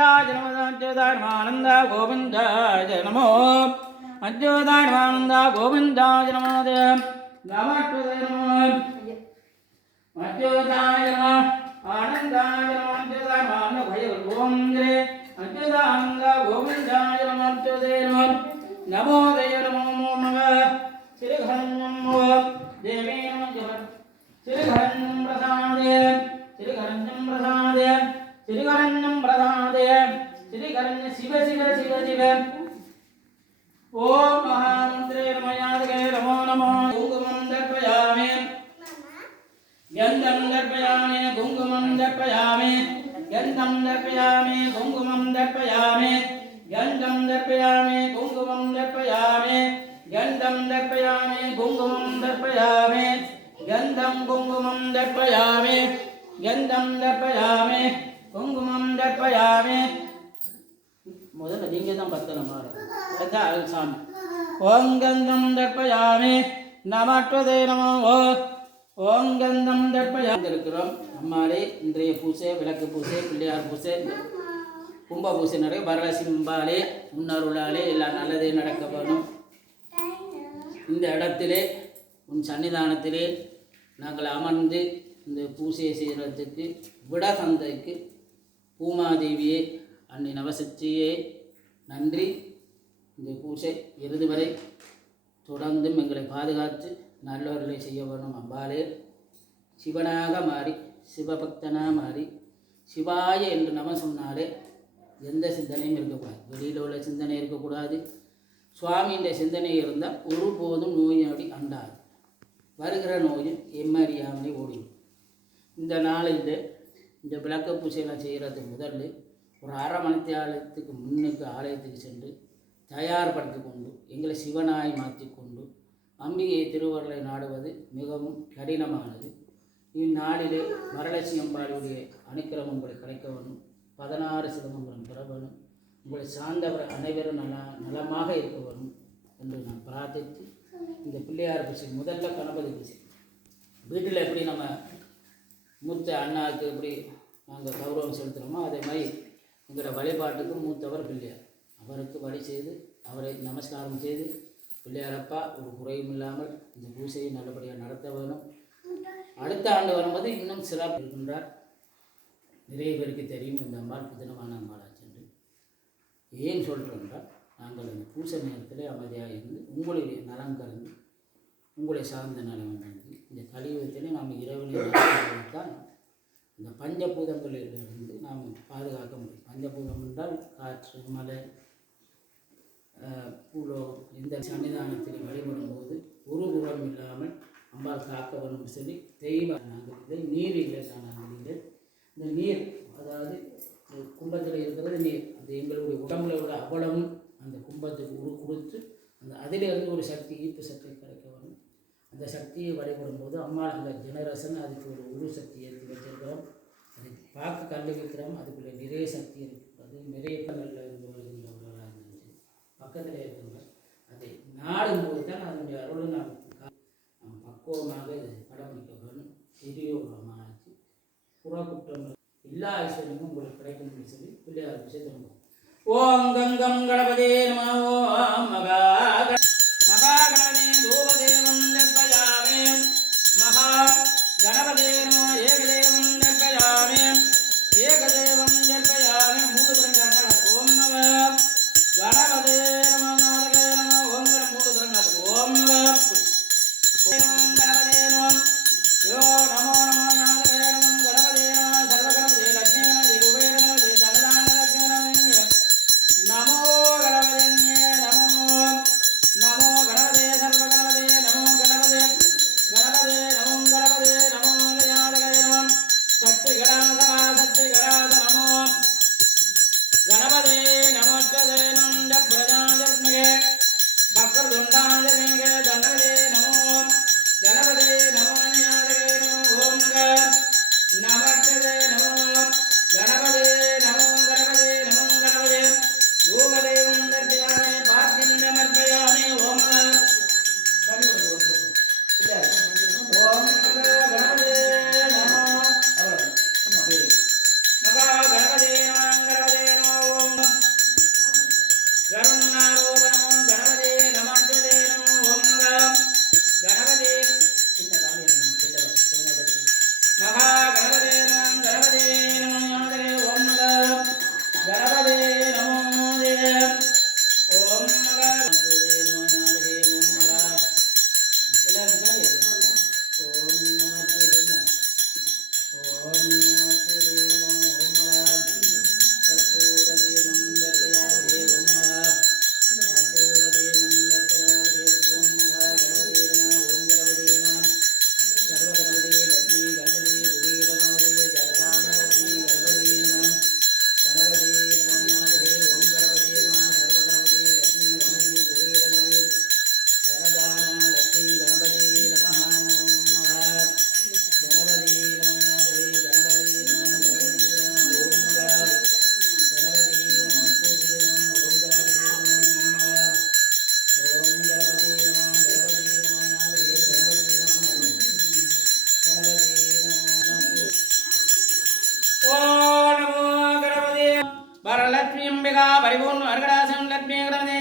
गोविन्दाय नमः अच्युतानन्द गोविन्दाय नमो अच्युतानन्द गोविन्दाय नमः नमस्ते नमः अच्युताय नमः आनन्दाय नमः अच्युतानन्द भयगोविन्दे अच्युतानन्द गोविन्दाय नमः अच्युते नमः नमो दय नमो नमः श्रीघरण्यं देवी नमः श्रीघरण्यं प्रसादे श्रीघरण्यं प्रसादे श्रीघरण्यं प्रसादे श्रीघरण्य शिव शिव शिव शिव ओम महामंत्रे नमयादगे नमो नमः कुंकुमं दर्पयामि गन्धं दर्पयामि कुंकुमं दर्पयामि गन्धं दर्पयामि कुंकुमं दर्पयामि गन्धं दर्पयामि कुंकुमं दर्पयामि गन्धं दर्पयामि कुंकुमं दर्पयामि गन्धं कुंकुमं दर्पयामि गन्धं दर्पयामि कुंकुमं दर्पयामि முதல்ல நீங்க தான் பத்தனம் மாற சாமி ஓம் கந்தம் தர்ப்பயாமி நமஸ்தே நமோ ஓம் கந்தம் தர்ப்பயாமி இருக்கிறோம். அம்மாளே இன்றைய பூசை விளக்கு பூசை பிள்ளையார் பூசை கும்ப பூசை நடக்க வரலட்சுமி அம்பாளே முன்னருளாலே எல்லாம் நல்லதே நடக்க வேணும். இந்த இடத்திலே உன் சன்னிதானத்திலே நாங்கள் அமர்ந்து இந்த பூசையை செய்கிறதுக்கு விட தந்தைக்கு பூமாதேவியே அன்னை நவசக்தியே நன்றி. இந்த பூசை இறுதி வரை தொடர்ந்தும் எங்களை பாதுகாத்து நல்லவர்களை செய்ய வேணும். அம்பாலே சிவனாக மாறி சிவபக்தனாக மாறி சிவாய என்று நம்ம சொன்னாலே எந்த சிந்தனையும் இருக்கக்கூடாது, வெளியில் உள்ள சிந்தனை இருக்கக்கூடாது. சுவாமியின் சிந்தனை இருந்தால் ஒருபோதும் நோய் நொடி அண்டாது. வருகிற நோயும் எம்மறியாமலே ஓடிடும். இந்த நாளில் இந்த விளக்க பூசையெல்லாம் செய்கிறதுக்கு முதல்ல ஒரு அரை மணித்தியாலயத்துக்கு முன்னுக்கு ஆலயத்துக்கு சென்று தயார்படுத்தி கொண்டு எங்களை சிவனாய் மாற்றி கொண்டு அம்பிகை திருவருளை நாடுவது மிகவும் கடினமானது. இந்நாளிலே வரலட்சுமி அம்பாளுடைய அனுக்கிரமம் உங்களை கிடைக்க வேணும். 16 சிவமங்கலம் பெற வேணும். உங்களை சார்ந்தவர் அனைவரும் நலமாக இருக்க வேணும் என்று நான் பிரார்த்தித்து இந்த பிள்ளையார் பூசை முதல்ல கணபதி பூசை வீட்டில் எப்படி நம்ம மூத்த அண்ணாவுக்கு எப்படி நாங்கள் கௌரவம் செலுத்துகிறோமோ அதே மாதிரி எங்களோட வழிபாட்டுக்கு மூத்தவர் பிள்ளையார். அவருக்கு வழி செய்து அவரை நமஸ்காரம் செய்து பிள்ளையாரப்பா ஒரு குறையும் இல்லாமல் இந்த பூசையை நல்லபடியாக நடத்த வேணும். அடுத்த ஆண்டு வரும்போது இன்னும் சிறப்பு இருக்கின்றார். நிறைய பேருக்கு தெரியும் இந்த அம்பாள் புதினமான அம்பாளாச்சு என்று. ஏன் சொல்கிறோம்னா நாங்கள் இந்த பூசை நேரத்தில் அமைதியாக இருந்து உங்களுடைய நலம் கருந்து உங்களை சார்ந்த நலம் வந்து இந்த கலியுகத்திலே நாம் இரவிலே தான் இந்த பஞ்சபூதங்களிலிருந்து நாம் பாதுகாக்க முடியும். பஞ்சபூதம் என்றால் காற்று, மலை, பூலோ இந்த சன்னிதானத்தில் வழிபடும் போது ஒரு குணம் இல்லாமல் அம்பாள் காக்க வேணும் சொல்லி தெய்வ நாங்கள் நீர் இல்லை நாங்கள் இந்த நீர் அதாவது கும்பத்தில் இருக்கிறது நீர் அது எங்களுடைய உடம்புல உள்ள அவ்வளவும் அந்த கும்பத்துக்கு கொடுத்து அந்த அதிலிருந்து ஒரு சக்தி ஈர்ப்பு சக்தி கிடைக்க வேணும். அந்த சக்தியை வழிபடும் போது அம்மாள் அந்த ஜெனரேஷன் அதுக்கு ஒரு உரு சக்தி ஏற்றி வச்சிருக்கிறோம். அதை பார்க்க கண்டு வைக்கிறோம். அதுக்குள்ளே நிறைய சக்தி இருக்கிறது. நிறைய நல்ல வருகின்றவர்களாக இருந்துச்சு பக்கத்தில் இருக்கிறவங்க அதை நாடும்போது தான் அதனுடைய அருள் நாம் பக்குவமாக இதை படம்பிடிக்க வேணும். பெரியோரமாச்சு புறக்குற்றங்கள் எல்லா ஐஸ்வர்யமும் உங்களுக்கு கிடைக்கணும்னு சொல்லி பிள்ளையார் விஷயத்தை ஓம் கங்கம் கணபதே நமோ மகா மகாகணபதே தூபதேவம் தர்ப்பயாமி மகா கணபதே நமோ ஏகதேவம் தர்ப்பயாமி ஏகதேவம் தர்ப்பயாமி மூணு திரங்கான ஓம் மகா கணபதே நமோ நாதகே நமோ ஓம் மூணு திரங்கான ஓம் மகா ஓம் கணபதே நமோ யோ நமோ நமோ நாதகே நமோ கணபதே நமோ சர்வகணபதே லக்ஷ்மி நமோ குபேர நமோ தனதான லக்ஷ்மி நமோ நமோ கணபதே நமோ ஓம் மகா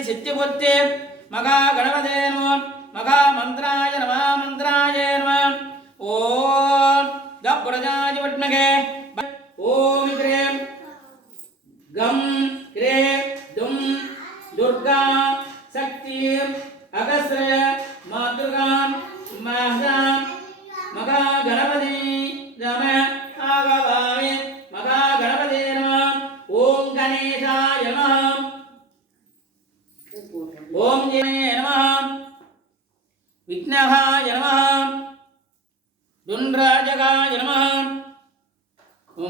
सिद्धिबुद्धि मगा गणपते नमः मगा मंत्राय नमः मंत्राय नमः ओम गप्रजाय विद्महे ओम क्रीं गम क्रीं दुम दुर्गा शक्ति अगस्त्र मातृका महसा मगा गणपते नमः आगवामि मगा गणपते नमः ओम गणेशाय नमः ओम जय नमः विघ्नहाय नमः दुंड्राजगाय नमः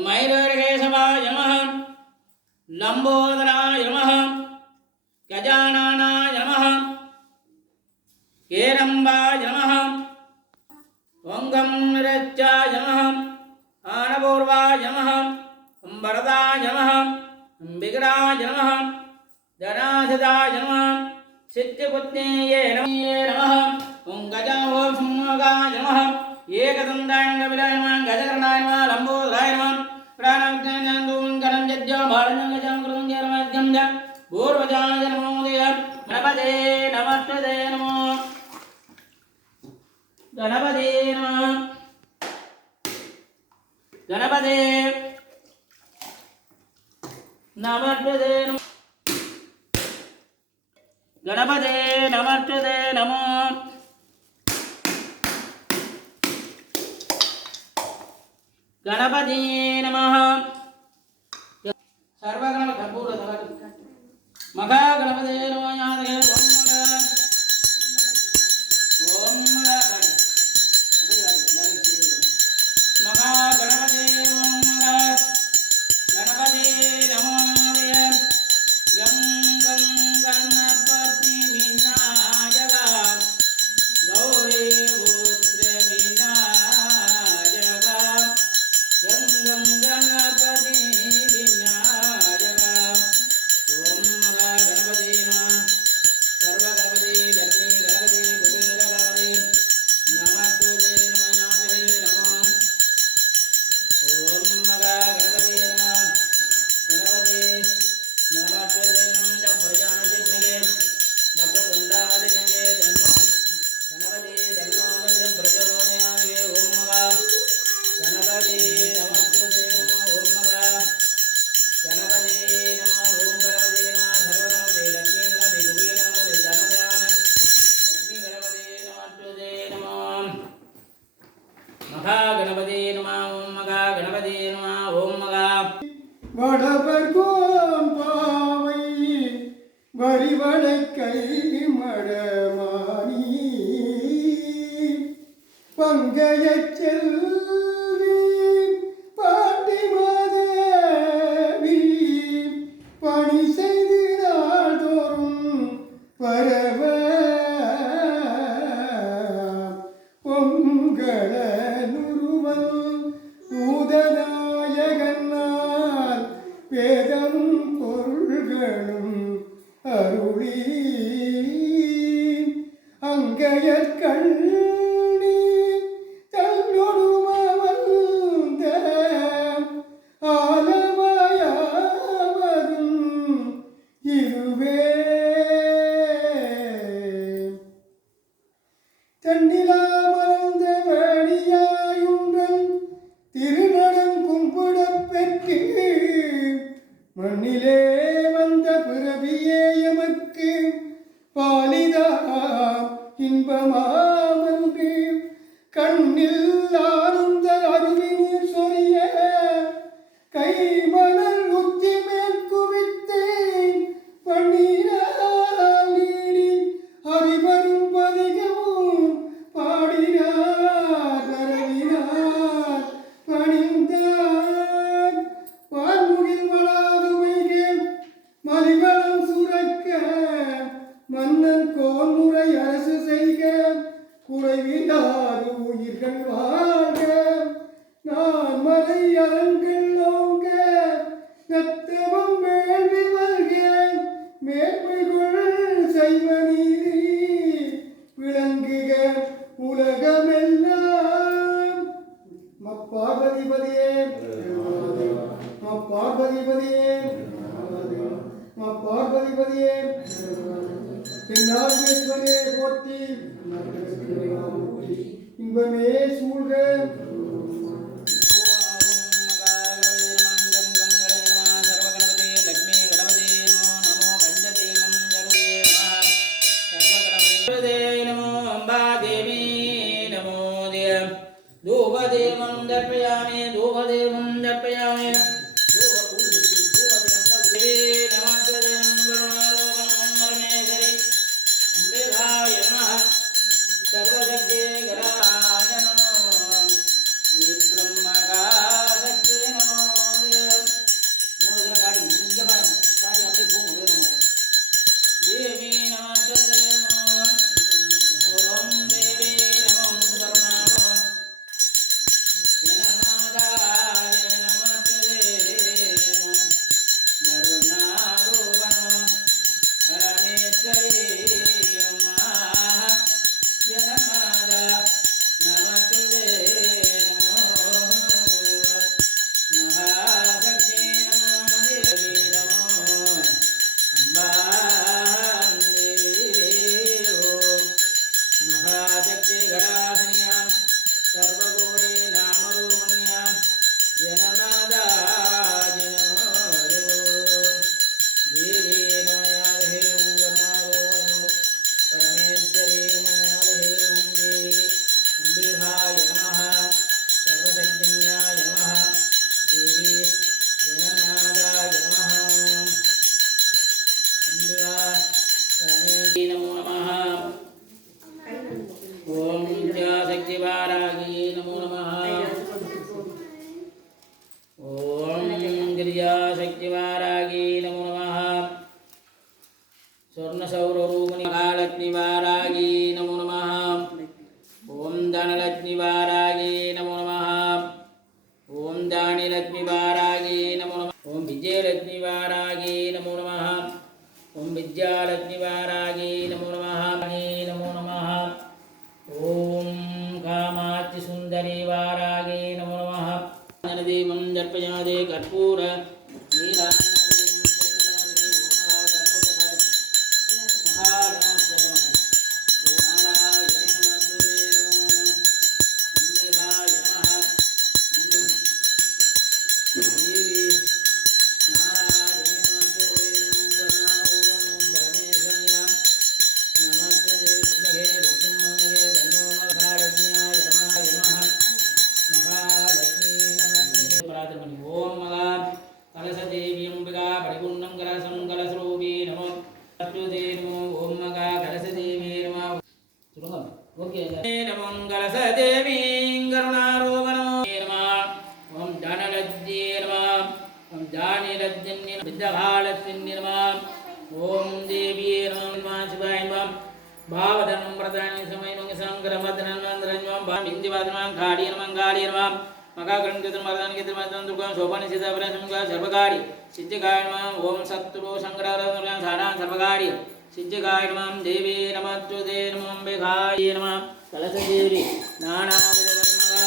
मैरकेशवाय नमः लंबोदराय नमः गजाननाय नमः केरंबाय नमः ओंगं निरज्जाय नमः आनपूर्वाय नमः वरदाय नमः विग्रहाय नमः धनाधिदाय नमः सिद्धिबुद्धये नमः ओं गजाओं सुमगाय नमः एकदन्ताय नमः गजकर्णाय नमः लंबोदराय नमः प्राणविज्ञानन्दूं गणं यज्ञ भारतं गजं कृतं जयमध्यं च पूर्वजाय नमो गणपते नमस्ते नमो गणपते नमः गणपते नमस्ते नमः गणपते नमस्ते नमो गणपति नमः सर्वगणपति मगा गणपते नमः यादे ओम मगा मगा गणपते नमः गणपते नमः गं गं गणपति विनायक गौरी पुत्र विनायक गं गं गणपति विनायक ओम मगा गणपते नमः सर्व गणपति लक्ष्मी गणपति कुबेर गणपति नमस्ते नमः यादवे नमः ओम मगा गणपते नमः गणपति नमस्ते नमः प्रजापतिगे भक्तवृंदावदिगे जन्म गणपति जन्मोदय प्रचोदयागे ओम मगा गणपति नमस्ते नमः ओम मगा गणपति नमः ओम गणपति नमः सर्वगणपति लक्ष्मी गणपति कुबेर गणपति धनधान लक्ष्मी गणपति नमस्ते नमः महागणपति नमः ओम मगा गणपति नमः ओम मगा வடபர்கோம் பாவை வரிவளை கை மடமானி பங்கைய செல்வி பாட்டி மாதவி பணி செய்து நாள்தோறும் பரவ பொங்கல நுருவல் ஊததாயகன்னால் வேதமும் பொருள்களும் அருளி அங்கையற்கண்ணி தன்னொடுமவந்த ஆலமாயாவதும் இதுவே மன்னன் கோன்முறை அரசு செய்க குறைவில்லாது உயிர்கள் வாழ்க நான் மலை அரண்கள் ஓங்க நத்தவம் வேள்வி வல்க மேன்மைகள் செய்வ நீதி விளங்குக உலகமெல்லாம் மப்பார்வதிபதியே மப்பார்வதிபதியே மப்பார்வதிபதியே தென்னார்கேஸ்வரே போற்றி இன்பமே சூழ்க धूपदेवं दर्पयामि धूपदेवं दर्पयामि नमो नमः ओम गिरिजाशक्तिवारागी नमो नमः ओम गिरिजाशक्तिवारागी नमो नमः स्वर्णसौररूपिणी महालक्ष्मीवारागी नमो नमः ओम धनलक्ष्मीवारागी नमो नमः ओम दानिलक्ष्मीवारागी नमो नमः ओम विजयलक्ष्मीवारागी नमो नमः ओम विद्यालक्ष्मीवारागी नमो नमः नमो नमः ओम कामाक्षि सुंदरी वारागी नमो नमः नरदेवं दर्पयादे कर्पूर ओम देवी नमः शिवाय नमः भावधनं प्रदानि समयं संग्रमधनं मंत्रं बाम बिंदिवादनं खाडी नमः गाडी नमः मगागणकृतं मर्दन कृतं दुर्गं शोभन सिद्धवरं समगा सर्वगाडी सिद्धिगाय नमः ओम सत्तुरो संग्रहरं सारां सर्वगाडी सिद्धिगाय नमः देवी नमः तुदे नमः बेघाय नमः कलशदेवी नानाविधवर्णगा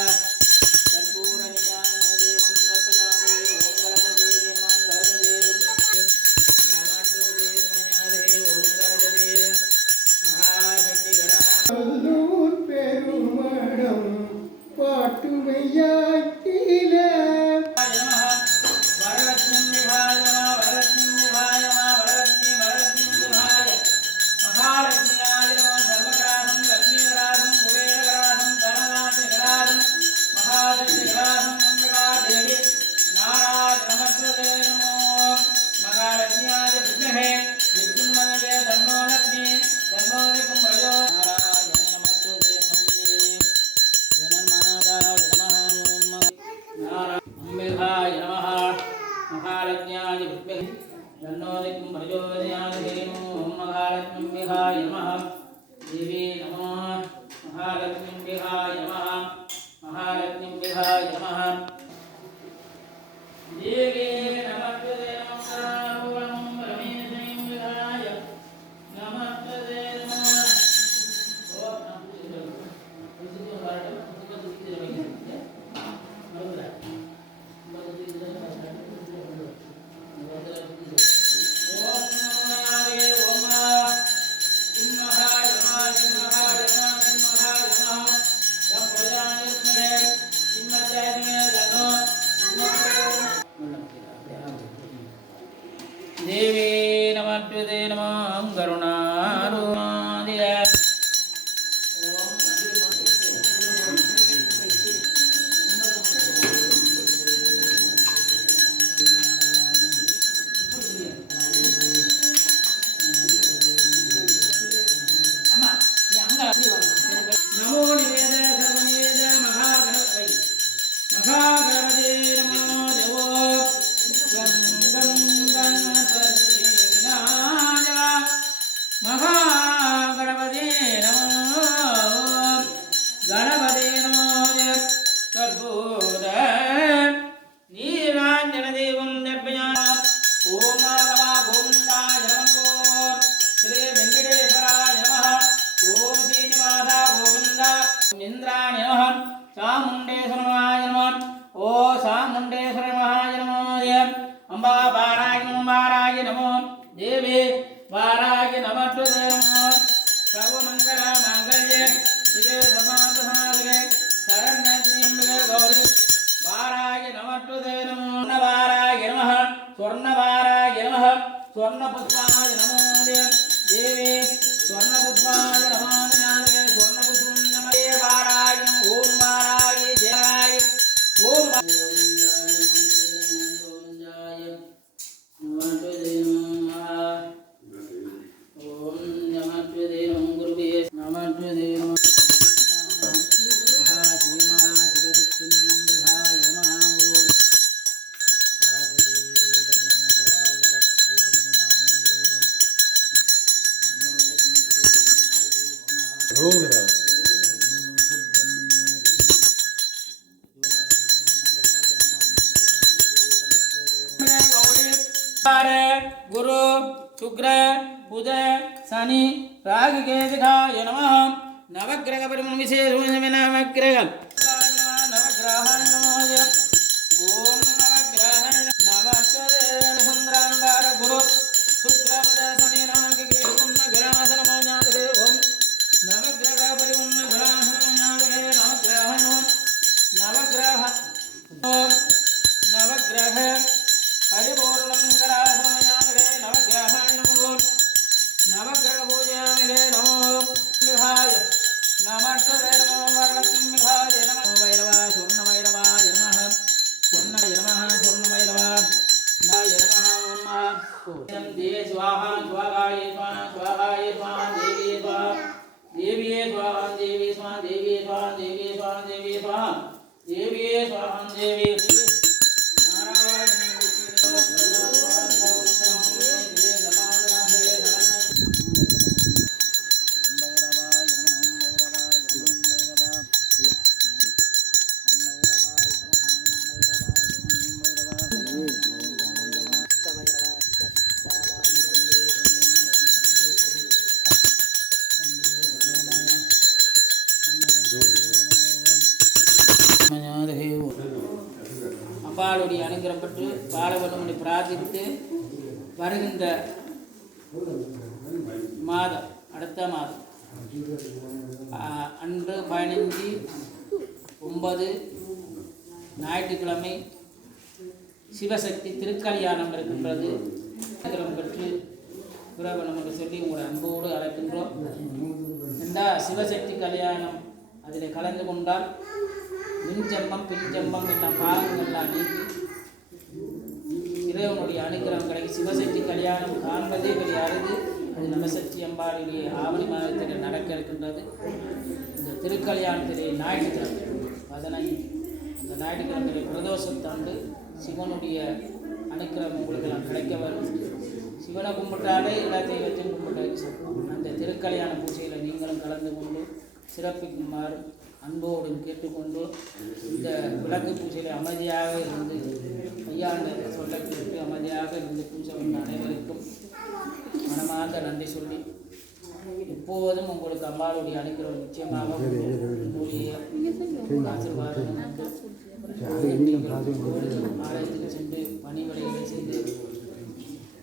महालक्ष्म्याय विद्महे तन्नो प्रचोदयात्। महालक्ष्मी विहाय नमः देवी नमः महालक्ष्मी विहाय नमः महालक्ष्मी विहाय नमः देवी नमस्ते नमः परमेश्वरीं विहाय नमस्ते नमः देवी नमस्ते नमः करुणारुणादिय नमो निवेद सर्वनिवेद महागणपते नमो देवो गं गणपते विनायक महागणपते नमो गणपते नमो कर्पूर नीराञ्जनदेवं दर्पयामि ओम नमः गोविन्दाय नमः श्री वेङ्कटेश्वराय नमः ओम श्रीनिवासा गोविन्द इन्द्राय नमः चामुण्डेश्वराय नमः ओ चामुण्डेश्वराय नमः अम्बा वाराय नमो देवी वाराय नमः सर्वमङ्गलमाङ्गल्ये शिवे सर्वार्थसाधके शरण्ये त्र्यम्बके गौरी वाराय नमः वाराय नमः स्वर्णवाराय नमः स्वर्णपुष्पाय नमो देवी स्वर्णपुष्पाय नमः स्वर्णपुष्पं नमः वाराय ओम वाराय जयाय ओम गुरु शुक्र बुध शनि राहु केतुभ्यो नमः नवग्रह परिमल विशेष नवग्रह नवग्रहाय नमः ओम नवग्रह नमस्ते सुंदरांगार गुरु शुक्र बुध शनि राहु केतु ग्रह नमः ओम नवग्रह परिमल ग्रह नवग्रह नवग्रह नवग्रह परिपूर्णं करासमयामहे नवग्रहाय नमो नवग्रह पूजयामहे नमो विहाय नमस्ते नमो वरलक्ष्मी विहाय नमो भैरवा स्वर्णभैरवाय नमः स्वर्णाय नमः स्वर्णभैरवाय नमः ओम देवी स्वाहा स्वाहाय स्वाहा स्वाहाय स्वाहा देवी स्वाहा देवी स्वाहा देवी स्वाहा देवी स्वाहा देवी स्वाहा देवी स्वाहा देवी स्वाहा देवी அம்பாளுடைய அனுகிரகப்பட்டு பாலவனமுனை பிரார்த்தித்து வருகின்ற மாதம் அடுத்த மாதம் அன்று 15/9 ஞாயிற்றுக்கிழமை சிவசக்தி திருக்கல்யாணம் இருக்கின்றது. பெற்று புறவனம் என்று சொல்லி உங்களை அன்போடு அழைக்கின்றோம். இந்த சிவசக்தி கல்யாணம் அதில் கலந்து கொண்டால் மின்ஜென்மம் பின்ஜென்மம் என்ற பாகங்கள்லாம் நீக்கி இறைவனுடைய அனுகிரகம் கிடைக்கும். சிவசக்தி கல்யாணம் காண்பதே பெரிய அருது. அது நவசக்தி அம்பாளுடைய ஆவணி மாதத்தில் நடக்க இருக்கின்றது. இந்த திருக்கல்யாணத்திலே ஞாயிற்றுக்கிழமை 15 அந்த ஞாயிற்றுக்கிழமை பிரதோஷத்தாண்டு சிவனுடைய அனுக்கிரகம் உங்களுக்கு எல்லாம் கிடைக்க வரும். சிவனை கும்பிட்டாலே எல்லா தெய்வத்தையும் கும்பிட்டாச்சு. அந்த திருக்கல்யாண பூஜையில் நீங்களும் கலந்து கொண்டு சிறப்பிக்குமாறு அன்போடு கேட்டுக்கொண்டு இந்த விளக்கு பூஜையில் அமைதியாக இருந்து ஐயாண்ட சொல்ல கேட்டு அமைதியாக இருந்து பூஜை பண்ண அனைவருக்கும் மனமார்ந்த நன்றி சொல்லி எப்போதும் உங்களுக்கு அம்மாளுடைய அனுகிரகம் நிச்சயமாக உங்களுடைய ஆசீர்வாதம் ஆலயத்துக்கு சென்று பணிவிடைகளை செய்து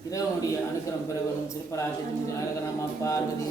இறைவனுடைய அனுகிரகம் பெற வரும் சிற்பராஜ் பார்வதி